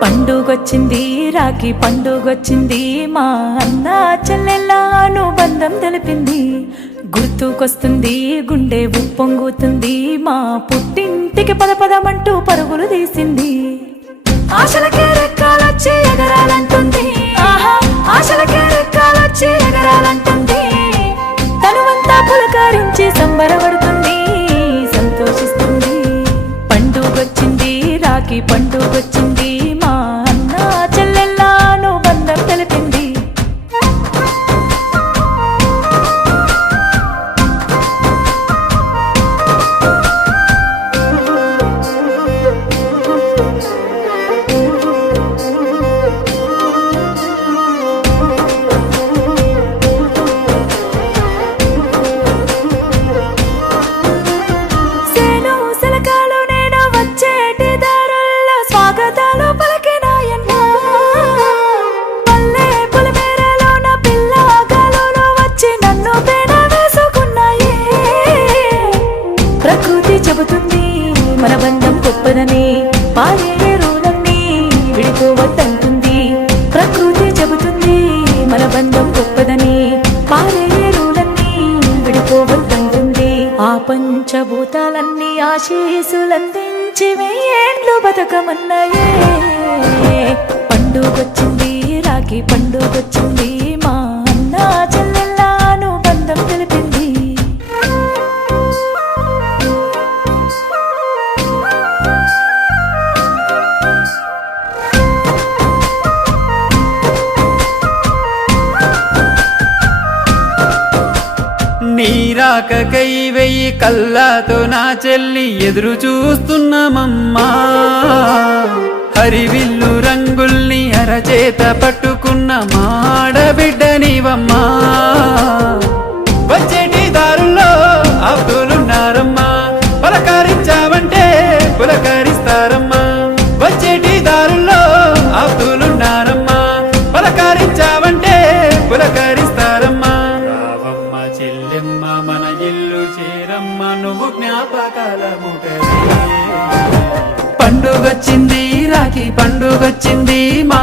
పండుగొచ్చింది రాఖీ పండుగొచ్చింది మా అన్న చెల్లెళ్ళ అనుబంధం తెలిపింది గుర్తుకొస్తుంది గుండె ఉప్పొంగుతుంది మా పుట్టింటికి పదపదమంటూ పరుగులు తీసింది ఆశలకే రెక్కాలొచ్చి ఎగరాలంటుంది ఆశలకే రెక్కాలొచ్చి ఎగరాలంటుంది తనువంతా పులకరించి సంబరపడుతుంది సంతోషిస్తుంది పండుగొచ్చింది రాఖీ పండుగొచ్చింది మా అన్న చెల్లెళ్ళ అనుబంధం తెలిపింది చెబుతుంది మన బంధం గొప్పదని పారే రోజులన్నీ విడిపోవద్దంటుంది ప్రకృతి చెబుతుంది మన బంధం గొప్పదని పారే రోజులన్నీ విడిపోవద్దంటుంది ఆ పంచభూతాలన్నీ ఆశీసులందించి వెయ్యేండ్లు బతకమన్నాయే పండుగొచ్చింది రాఖీ పండుగొచ్చింది మా అన్న చెల్లెళ్ళ అనుబంధం తెలిపింది నీరాకకై వెయ్యి కళ్ళతో నా చెల్లి ఎదురు చూస్తున్నామమ్మా హరివిల్లు రంగుల్ని అరచేత పట్టుకున్న మాడబిడ్డనివమ్మా వచ్చేటి దారుల్లో ఆప్తులున్నారమ్మా పలకరించావంటే పులకరిస్తారమ్మా వచ్చేటి దారుల్లో ఆప్తులున్నారమ్మా పలకరించావంటే పులకరిస్తారమ్మా చెల్లెమ్మ మన ఇల్లు చేరమ్మ నువ్వు జ్ఞాపకాల ముఖమే పండుగొచ్చింది రాఖీ పండుగొచ్చింది మా